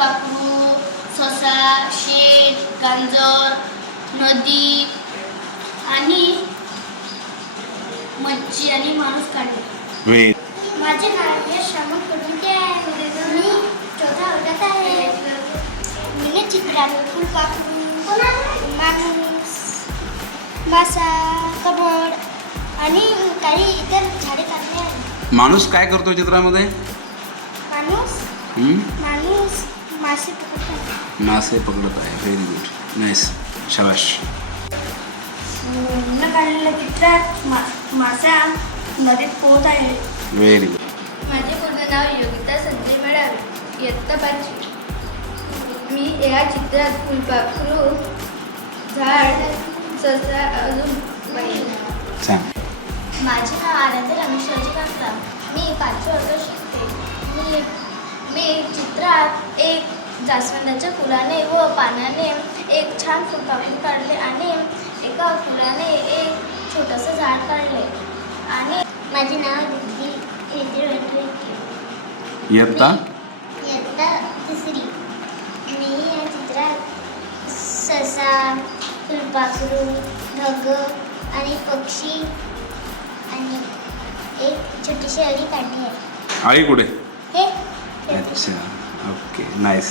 फुलपाखरू, ससा, शेत, गांजर, नदी आणि मच्छी आणि माणूस काढले. माझे नाव यश श्यामल कुडके आहे. मी 4थ्या वर्गात आहे. मी चित्रात फुलपाखरू, माणूस, मासा, कबड आणि काही इतर झाडे काढले आहेत. माणूस काय करतो चित्रामध्ये? माणूस मासे पकडत आहे. मासे पकडत आहे. व्हेरी गुड, नाईस, शाबाश. मी काढलेल्या चित्रात मासा नदीत पोहत आहे. Very good. माझे पूर्ण नाव योगिता संजय मेळावे, इयत्ता 5वी. मी एका चित्रात फुलपाखरू, झाड, ससा अजून पाहिजे. छान. माझे नाव आराध्य रमेश रजनीकांत. मी 5वी वर्गात शिकते. मी चित्रात एक जास्वंदाच्या फुलाने व पानाने एक छान फुलपाखरू काढले आणि एका फुलाने एक छोटंसं झाड काढले. आणि माझे नाव दिदी इयत्ता इयत्ता 3री. मी या चित्रात ससा, फुलपाखरू, ढग आणि पक्षी आणि एक छोटीशी अळी काढली आहे. आळी कुठे? हे अच्छा, ओके, नाईस.